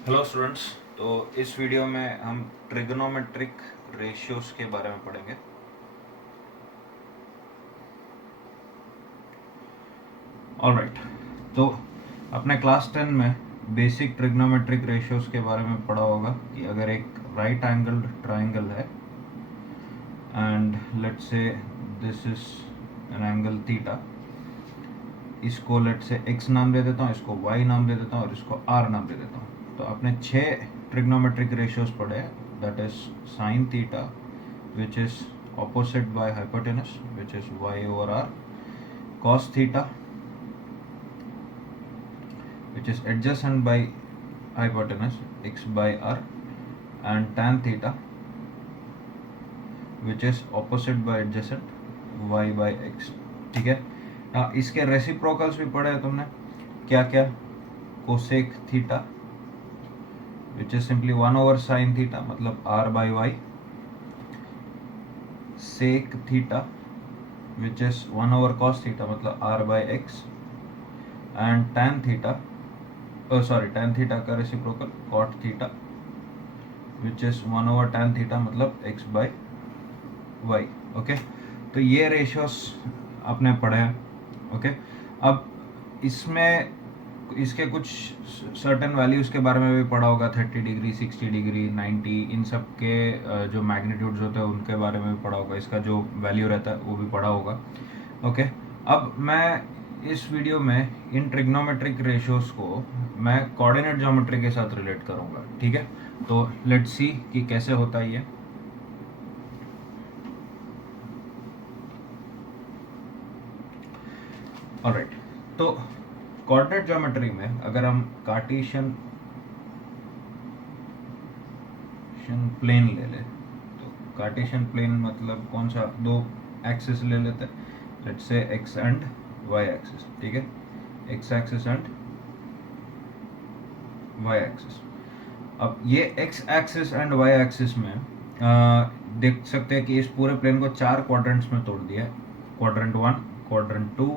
Hello students. तो इस video में हम ट्रिग्नोमेट्रिक रेशियोज के बारे में पढ़ेंगे। ऑलराइट, तो अपने क्लास 10 में बेसिक ट्रिग्नोमेट्रिक रेशियोज के बारे में पढ़ा होगा कि अगर एक राइट एंगल ट्राइंगल है and let's say this is an angle theta, इसको लेट से x नाम दे देता हूँ, इसको y नाम दे देता हूँ और इसको r नाम दे देता हूँ। तो आपने 6 ट्रिग्नोमेट्रिक रेशियोज पढ़े हैं, that is sine theta which is opposite by hypotenuse which is y over r, cos theta which is adjacent by hypotenuse x by r, and tan theta which is opposite by adjacent y by x। ठीक है, इसके reciprocals भी पढ़े हैं तुमने, क्या क्या? Cosec theta which is simply 1 over sine theta मतलब r by y, sec theta which is 1 over cos theta मतलब r by x, and tan theta tan theta का reciprocal cot theta which is 1 over tan theta मतलब x by y। Okay, तो ये ratios आपने पढ़े हैं। Okay, अब इसमें इसके कुछ सर्टेन वैल्यूज़ के बारे में भी पढ़ा होगा, 30 डिग्री, 60 डिग्री, 90, इन सब के जो मैग्नीट्यूड्स होते हैं उनके बारे में भी पढ़ा होगा, इसका जो वैल्यू रहता है वो भी पढ़ा होगा। ओके, अब मैं इस वीडियो में इन ट्रिग्नोमेट्रिक रेशियोज को मैं कोऑर्डिनेट ज्योमेट्री के साथ रिलेट करूँगा। ठीक है, तो लेट्स सी कि कैसे होता है ये। ऑलराइट, तो कोऑर्डिनेट ज्योमेट्री में अगर हम कार्टेशियन प्लेन ले ले, तो कार्टेशियन प्लेन मतलब कौन सा? दो एक्सिस ले लेते हैं, let's say x and Y axis. ठीक है, X axis and Y axis. अब ये X axis and Y axis में देख सकते हैं कि इस पूरे प्लेन को 4 क्वाड्रेंट्स में तोड़ दिया है, quadrant 1, quadrant 2,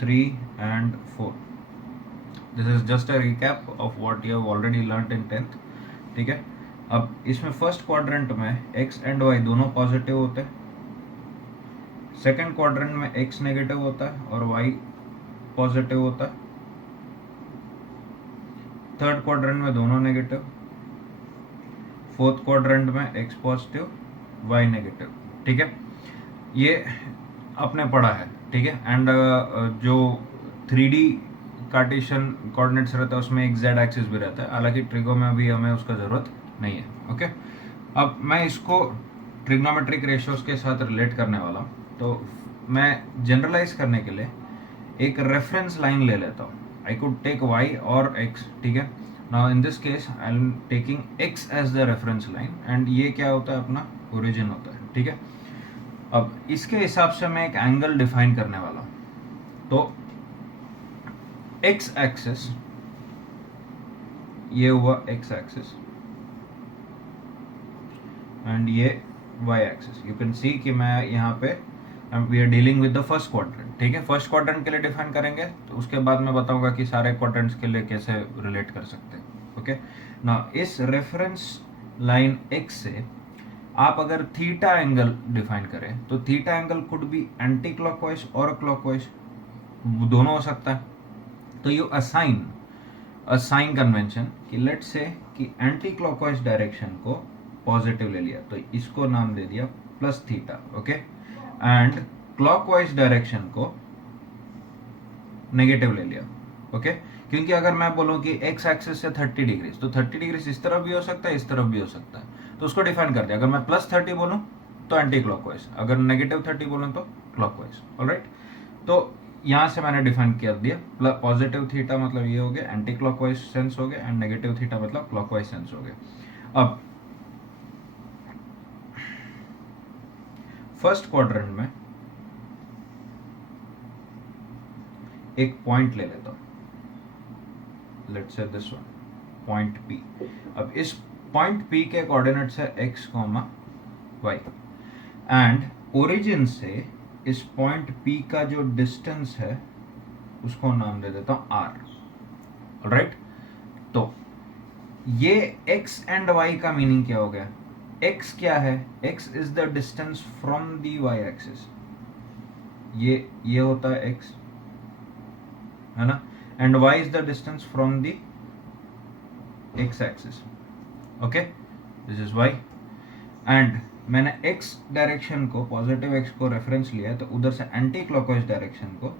3 and 4। This is just a recap of what you have already learned in 10th। ठीक है, अब इसमें फर्स्ट क्वाड्रेंट में x एंड y दोनों पॉजिटिव होते हैं, सेकंड क्वाड्रेंट में x नेगेटिव होता है और y पॉजिटिव होता है, थर्ड क्वाड्रेंट में दोनों नेगेटिव, फोर्थ क्वाड्रेंट में x पॉजिटिव y नेगेटिव। ठीक है, ये आपने पढ़ा है। ठीक है, एंड जो 3D कार्टेशियन कोऑर्डिनेट्स रहता है उसमें एक z एक्सिस भी रहता है, हालांकि ट्रिगो में अभी हमें उसका ज़रूरत नहीं है। ओके, अब मैं इसको ट्रिग्नोमेट्रिक रेशियोज के साथ रिलेट करने वाला हूँ, तो मैं जनरलाइज करने के लिए एक रेफरेंस लाइन ले लेता हूँ। आई कुड टेक y और x। ठीक है, now in this case I am taking x as the reference line and ये क्या होता है? अपना ओरिजिन होता है। ठीक है, अब इसके हिसाब से मैं एक एंगल डिफाइन करने वाला हूँ। तो x एक्सिस, ये हुआ x एक्सिस एंड ये y axis. You can see कि मैं यहाँ पे we are dealing with the first quadrant. ठीक है, फर्स्ट क्वाड्रेंट के लिए डिफाइन करेंगे, तो उसके बाद मैं बताऊंगा कि सारे क्वाड्रेंट्स के लिए कैसे रिलेट कर सकते हैं। ओके, ना इस रेफरेंस लाइन x से आप अगर थीटा एंगल डिफाइन करें तो theta angle could be anti clockwise और क्लॉकवाइज, दोनों हो सकता है। तो यू असाइन कन्वेंशन कि लेट से कि एंटी क्लॉकवाइज डायरेक्शन को पॉजिटिव ले लिया, तो इसको नाम दे दिया plus theta. Okay, and clockwise direction को नेगेटिव ले लिया। ओके, क्योंकि अगर मैं बोलूं कि एक्स एक्सिस से 30 डिग्री, तो 30 डिग्री इस तरफ भी हो सकता है, इस तरफ भी हो सकता है, तो उसको डिफाइन कर दिया। अगर मैं +30 बोलूं तो एंटी क्लॉकवाइज, अगर -30 बोलूं तो क्लॉकवाइज। ऑलराइट, तो यहां से मैंने डिफाइन कर दिया। पॉजिटिव थीटा मतलब ये हो गया एंटी क्लॉकवाइज सेंस हो गया, एंड नेगेटिव थीटा मतलब क्लॉकवाइज सेंस हो गया। अब फर्स्ट क्वाड्रेंट में एक पॉइंट ले लेता हूं, let's say this one, point P। अब इस पॉइंट P के कोऑर्डिनेट्स है x, y, एंड ओरिजिन से इस पॉइंट P का जो डिस्टेंस है उसको नाम दे देता हूं r। ऑलराइट, तो ये x एंड y का मीनिंग क्या हो गया? x क्या है? x is the distance from the y axis, ये होता है x, है ना, and y is the distance from the x axis, okay, this is y। And मैंने x डायरेक्शन को, पॉजिटिव x को रेफरेंस लिया है, तो उधर से एंटी क्लॉकवाइज डायरेक्शन को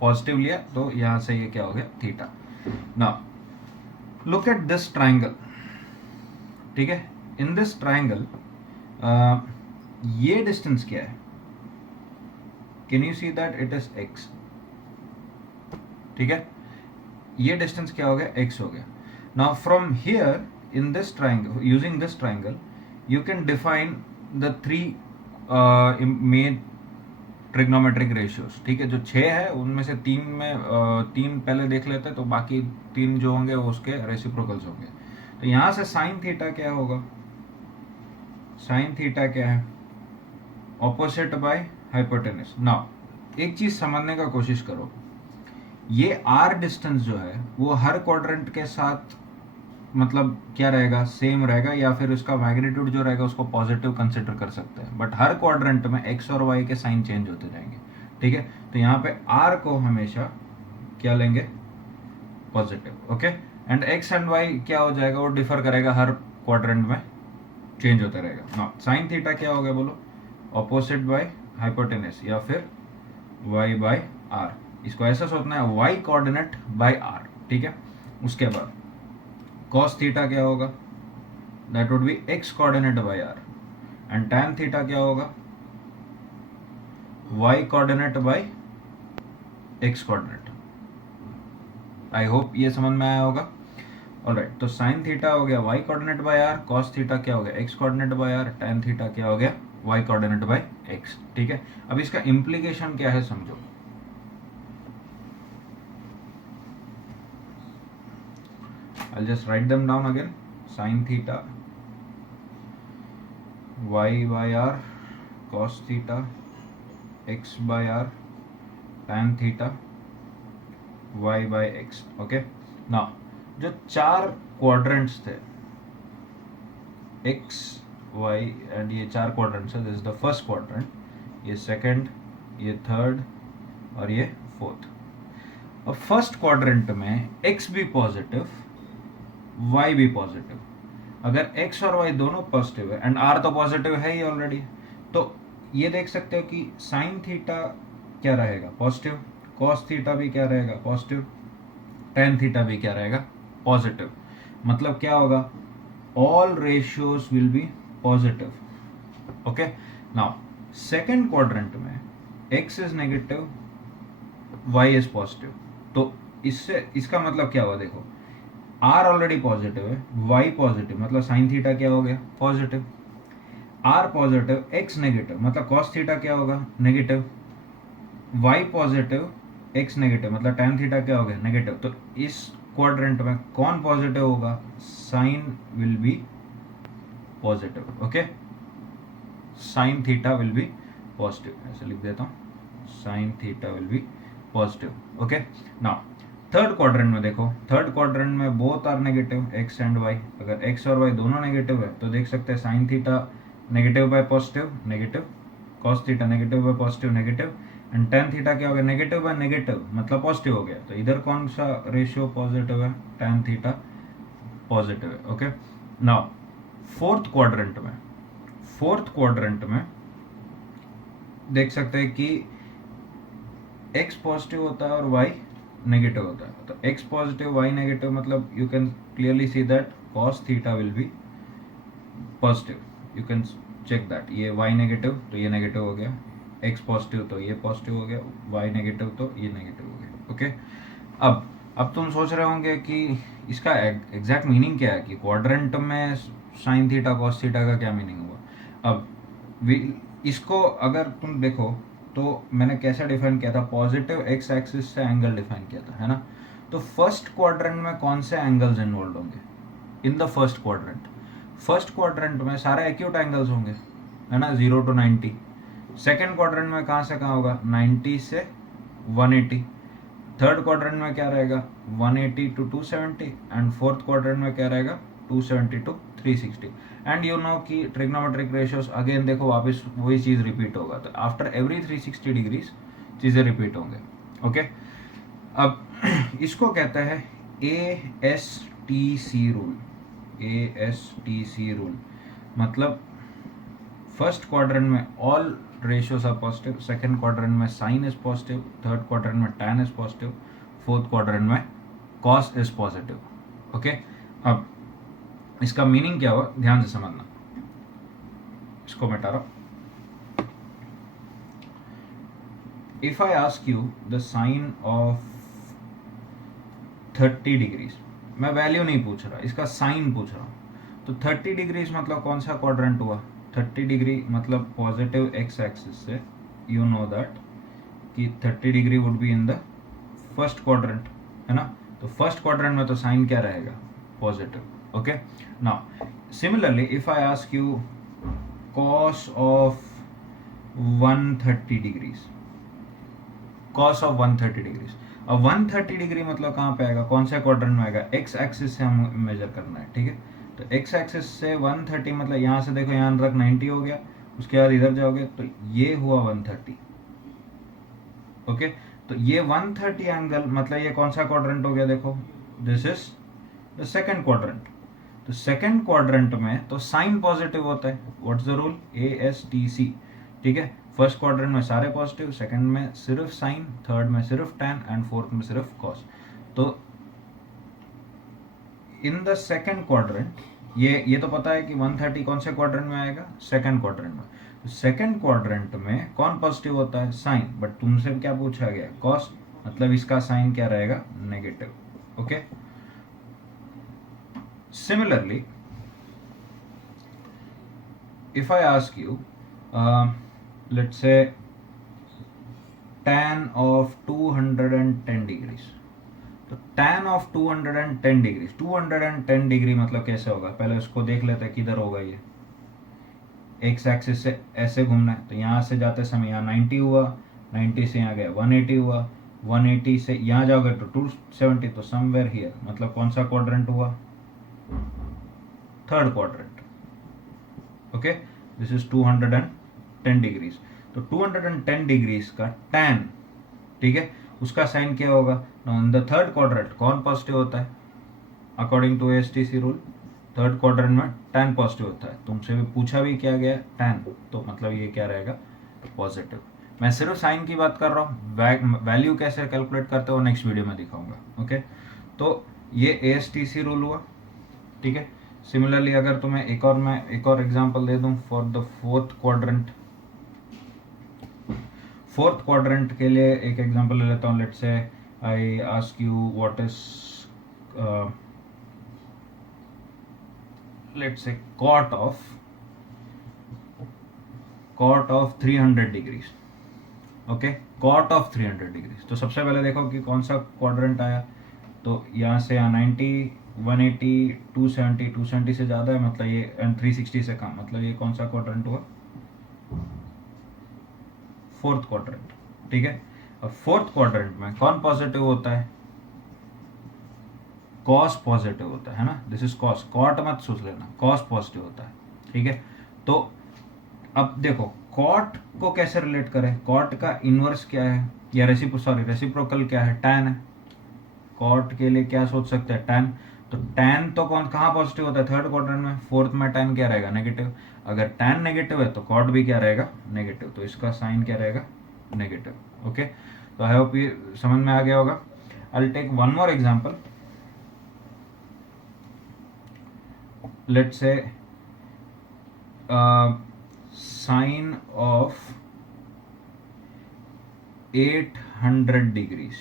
पॉजिटिव लिया, तो यहां से ये क्या हो गया? Theta. Now look at this triangle, ठीक है, इन दिस ट्राइंगल ये डिस्टेंस क्या है? Can you see that it is x, ठीक है, ये डिस्टेंस क्या हो गया? x हो गया। Now from here in this triangle, using this triangle, you can define the three main trigonometric ratios, ठीक है, जो 6 है उनमें से तीन पहले देख लेते हैं, तो बाकी 3 जो होंगे वो उसके रेसिप्रोकल्स होंगे। तो यहां से साइन थीटा क्या होगा? साइन थीटा क्या है? Opposite by hypotenuse. नाउ एक चीज समझने का कोशिश करो, ये r डिस्टेंस जो है वो हर क्वाड्रेंट के साथ मतलब क्या रहेगा? सेम रहेगा, या फिर उसका मैग्नीट्यूड जो रहेगा उसको पॉजिटिव कंसिडर कर सकते हैं, बट हर क्वाड्रेंट में x और y के साइन चेंज होते रहेंगे, ठीक है। तो यहाँ पे r को हमेशा क्या लेंगे? Positive, okay. And x and y क्या हो जाएगा? वो डिफर करेगा, हर क्वाड्रेंट में चेंज होता रहेगा। नाउ साइन थीटा क्या हो गया बोलो? ऑपोजिट बाय हाइपोटेनस, या फिर y बाय r। इसको ऐसा सोचना है, y कोऑर्डिनेट बाय r, ठीक है। उसके बाद cos थीटा क्या होगा? That would be x coordinate by r, and tan theta क्या होगा? y coordinate by x coordinate. I hope ये समझ में आया होगा। ऑलराइट, तो साइन थीटा हो गया y coordinate by r, cos theta क्या हो गया? x coordinate by r, tan theta क्या हो गया? y कोऑर्डिनेट बाय x, ठीक है। अब इसका इंप्लीकेशन क्या है समझो। I'll just write them down again. Sin theta, y by r, cos theta, x by r, tan theta, y by x. Okay. Now, जो 4 क्वाड्रेंट्स थे x, y एंड ये 4 क्वाड्रेंट्स है, this is the first quadrant, ये second, ये third और ये fourth. अब first quadrant में x भी पॉजिटिव, y भी पॉजिटिव। अगर x और y दोनों पॉजिटिव है एंड r तो पॉजिटिव है ही ऑलरेडी, तो ये देख सकते हो कि साइन थीटा क्या रहेगा? पॉजिटिव। cos थीटा भी क्या रहेगा? पॉजिटिव। tan थीटा भी क्या रहेगा? पॉजिटिव। मतलब क्या होगा? All ratios will be positive, okay. Now second quadrant में x is negative, y is positive, तो इससे इसका मतलब क्या हुआ? देखो, r ऑलरेडी पॉजिटिव है, y पॉजिटिव, मतलब साइन थीटा क्या हो गया? Positive. r positive, x negative, मतलब cos थीटा क्या होगा? Negative. y positive, x negative, मतलब tan थीटा क्या हो गया? नेगेटिव। तो इस क्वाड्रेंट में कौन पॉजिटिव होगा? Sine will be positive, okay. Sine theta will be positive, ऐसे लिख देता हूँ, sine theta will be positive, okay. Now third quadrant में देखो, थर्ड क्वाड्रेंट में both are negative, x and y। अगर x और y दोनों नेगेटिव है तो देख सकते हैं sine theta negative by positive, negative, cos theta negative by positive, negative, and tan theta क्या हो गया? नेगेटिव बाय नेगेटिव, मतलब पॉजिटिव हो गया। तो इधर कौन सा रेशियो पॉजिटिव है? tan थीटा पॉजिटिव है, ओके। नाउ फोर्थ क्वाड्रेंट में देख सकते हैं कि x पॉजिटिव होता है और y नेगेटिव होता है। तो x पॉजिटिव, y नेगेटिव, मतलब you can clearly see that cos theta will be positive. You can check that, ये y नेगेटिव तो ये नेगेटिव हो गया, x पॉजिटिव तो ये पॉजिटिव हो गया, y नेगेटिव तो ये नेगेटिव हो गया, ओके। अब तुम सोच रहे होंगे कि इसका एग्जैक्ट मीनिंग क्या है, कि क्वाड्रेंट में साइन थीटा cos थीटा का क्या मीनिंग हुआ। अब इसको अगर तुम देखो तो मैंने कैसा डिफाइन किया था? पॉजिटिव एक्स एक्सिस से एंगल डिफाइन किया था, है ना। तो फर्स्ट क्वाड्रेंट में कौन से एंगल्स इन्वॉल्व होंगे? इन द फर्स्ट क्वाड्रेंट में सारे एक्यूट एंगल्स होंगे, है ना, 0 to 90। सेकेंड क्वाड्रेंट में कहाँ से कहाँ होगा? 90 से 180। थर्ड क्वाड्रेंट में क्या रहेगा 180 टू 270 एंड फोर्थ क्वाड्रेंट में क्या रहेगा 270 टू 360 एंड यू नो कि ट्रिग्नोमेट्रिक रेशियोज अगेन देखो वापस वही चीज रिपीट होगा तो आफ्टर एवरी 360 डिग्रीज चीजें रिपीट होंगे ओके अब इसको कहता है ASTC रूल ASTC रूल मतलब फर्स्ट क्वाड्रेंट में all ratios are positive second quadrant में sin is positive third quadrant में tan is positive fourth quadrant में cos is positive ओके अब इसका मीनिंग क्या हुआ ध्यान से समझना इसको मिटा रहा हूं if I ask you the sine of 30 degrees मैं वैल्यू नहीं पूछ रहा इसका साइन पूछ रहा हूं तो 30 डिग्रीज मतलब कौन सा क्वाड्रेंट हुआ 30 डिग्री मतलब पॉजिटिव एक्स एक्सिस से यू नो दैट कि 30 degree would be in the first quadrant है ना तो फर्स्ट क्वाड्रेंट में तो साइन क्या रहेगा positive okay now similarly if I ask you cos of 130 degrees cos of 130 degrees अब 130 डिग्री मतलब कहाँ पे आएगा कौन सा क्वाड्रेंट में आएगा एक्स एक्सिस से हम मेजर करना है ठीक है तो एक्स एक्सिस से 130 मतलब यहाँ से देखो यहाँ रख 90 हो गया उसके बाद इधर जाओगे तो ये हुआ 130 ओके तो ये 130 एंगल मतलब ये कौन सा क्वाड्रेंट हो गया देखो this is the second quadrant तो सेकंड क्वाड्रेंट में तो साइन पॉजिटिव होता है व्हाट्स द रूल ASTC ठीक है फर्स्ट क्वाड्रेंट में सारे पॉजिटिव सेकंड में सिर्फ साइन थर्ड में सिर्फ tan एंड फोर्थ में सिर्फ cos तो इन द सेकंड क्वाड्रेंट ये तो पता है कि 130 कौन से क्वाड्रेंट में आएगा सेकंड क्वाड्रेंट में तो सेकंड क्वाड्रेंट में कौन पॉजिटिव होता है साइन बट तुमसे क्या पूछा गया cos मतलब इसका साइन क्या रहेगा negative okay similarly if I ask you let's say tan of 210 degrees तो tan ऑफ 210 डिग्री 210 डिग्री मतलब कैसे होगा पहले उसको देख लेते हैं किधर होगा ये एक्स एक्सिस से ऐसे घूमना है तो यहाँ से जाते समय यहाँ 90 हुआ 90 से यहाँ गया 180 हुआ 180 से यहाँ जाओगे तो 270 तो समवेयर हियर मतलब कौन सा क्वाड्रेंट हुआ third quadrant okay this is 210 degrees तो 210 डिग्रीज का tan ठीक है उसका साइन क्या होगा इन द थर्ड क्वाड्रेंट कौन पॉजिटिव होता है according to ASTC rule third quadrant में tan पॉजिटिव होता है तुमसे भी पूछा भी क्या गया tan तो मतलब ये क्या रहेगा पॉजिटिव मैं सिर्फ साइन की बात कर रहा हूँ वैल्यू कैसे कैलकुलेट करते हो नेक्स्ट वीडियो में दिखाऊंगा ओके तो ये ASTC रूल हुआ ठीक है सिमिलरली अगर तुम्हें एक और एग्जांपल दे दूं फॉर द फोर्थ क्वाड्रेंट के लिए एक एग्जांपल ले लेता हूँ let's say I ask you what is let's say cot of 300 degrees okay cot of 300 degrees तो सबसे पहले देखो कि कौन सा क्वाड्रेंट आया तो यहाँ से यहाँ 90 180 270 270 से ज़्यादा है मतलब ये 360 से कम मतलब ये कौन सा क्वाड्रेंट हुआ फोर्थ क्वाड्रेंट ठीक है अब फोर्थ क्वाड्रेंट में कौन पॉजिटिव होता है cos पॉजिटिव होता है ना दिस इज cos cot मत सोच लेना cos पॉजिटिव होता है ठीक है तो अब देखो cot को कैसे रिलेट करें cot का इनवर्स क्या है या रेसिप्रोकल क्या है tan है cot के लिए क्या सोच सकते हैं tan तो tan तो कौन कहाँ पॉजिटिव होता है थर्ड क्वाड्रेंट में फोर्थ में tan क्या रहेगा नेगेटिव अगर tan नेगेटिव है तो cot भी क्या रहेगा नेगेटिव तो इसका साइन क्या रहेगा नेगेटिव ओके तो आई होप ये समझ में आ गया होगा I will take one more example let's say sine of 800 degrees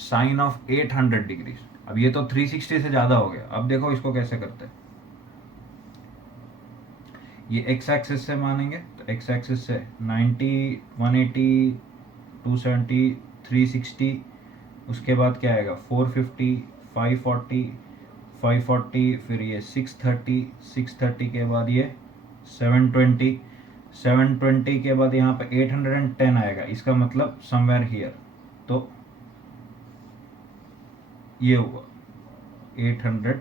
sine of 800 degrees अब ये तो 360 से ज्यादा हो गया अब देखो इसको कैसे करते हैं ये एक्स एक्सिस से मानेंगे तो एक्स एक्सिस से 90 180 270 360 उसके बाद क्या आएगा 450 540 540 फिर ये 630 के बाद ये 720 के बाद यहाँ पे 810 आएगा इसका मतलब समवेयर हियर तो ये हुआ 800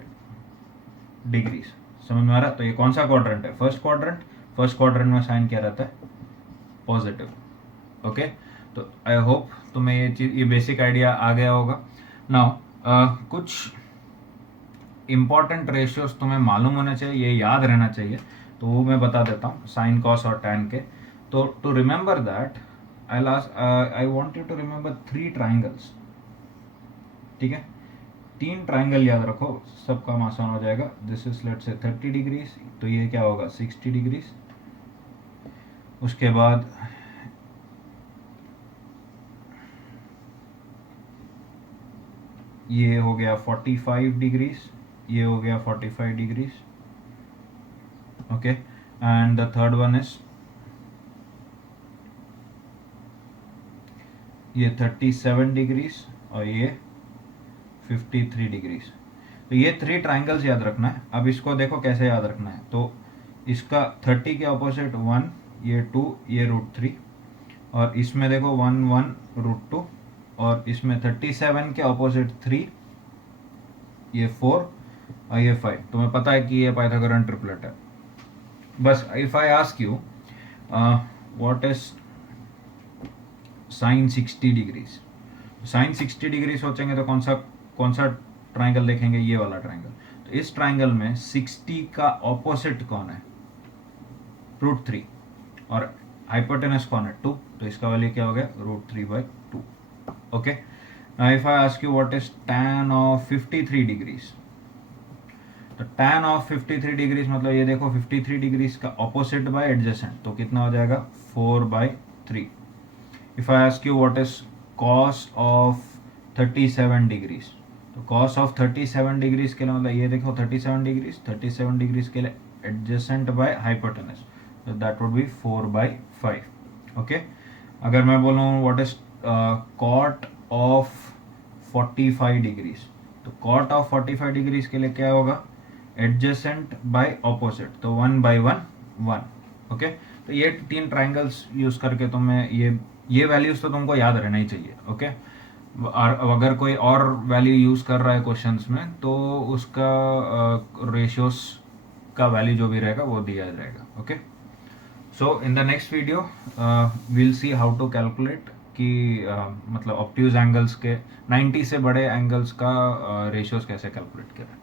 डिग्रीज। समझ में आ रहा है? तो ये कौन सा क्वाड्रेंट है? First quadrant. फर्स्ट क्वाड्रेंट में साइन क्या रहता है? पॉजिटिव। ओके, तो आई होप तुम्हें ये बेसिक आइडिया आ गया होगा। नाउ कुछ इंपॉर्टेंट रेशियोज तुम्हें मालूम होने चाहिए, ये याद रहना चाहिए, तो वो मैं बता देता हूँ, साइन कॉस और टैन के। तो to remember that I want you to remember 3 triangles. ठीक है, 3 ट्राइंगल याद रखो, सब काम आसान हो जाएगा। This is let's say 30 degrees, तो ये क्या होगा? 60 डिग्रीज। उसके बाद ये हो गया 45 डिग्रीज, ये हो गया 45 degrees. Okay, and the third one is ये 37 डिग्रीज और ये 53 डिग्रीज। तो ये 3 ट्राइंगल्स याद रखना है। अब इसको देखो कैसे याद रखना है। तो इसका 30 के ऑपोजिट 1, ये 2, ये √3, और इसमें देखो 1 1 √2, और इसमें 37 के ऑपोजिट 3, ये 4 और ये 5। तुम्हें पता है कि ये पाइथागोरन ट्रिपलेट है। बस if I ask you what is sine 60 degrees, sine 60 degree सोचेंगे तो कौन सा ट्राइंगल देखेंगे? ये वाला ट्राइंगल। तो इस ट्राइंगल में 60 का ऑपोजिट कौन है? √3, और हाइपोटेनस कौन है? 2, तो इसका वैल्यू क्या हो गया? √3/2। Okay, now if I ask you what is tan of 53 degrees, तो tan ऑफ 53 डिग्रीज मतलब ये देखो 53 डिग्रीज का ऑपोजिट बाय एडजेसेंट, तो कितना हो जाएगा? 4/3। If I ask you what is cos of 37 degrees, तो cos ऑफ 37 डिग्रीज के लिए मतलब ये देखो 37 डिग्रीज के लिए एडजेसेंट बाय हाइपोटेनस, तो दैट वुड बी 4/5। ओके, अगर मैं बोलूँ what is cot of 45 degrees, तो cot ऑफ 45 डिग्रीज के लिए क्या होगा? एडजेसेंट बाय ऑपोजिट, तो 1/1 1। ओके, तो ये 3 ट्राइंगल्स यूज करके तुम्हें ये वैल्यूज तो तुमको याद रहना ही चाहिए। ओके, अगर कोई और वैल्यू यूज कर रहा है क्वेश्चंस में तो उसका रेशियोस का वैल्यू जो भी रहेगा वो दिया जाएगा। Okay, so in the next video we'll see how to calculate कि मतलब ऑब्ट्यूज एंगल्स के 90 से बड़े एंगल्स का रेशियोस कैसे कैलकुलेट करें।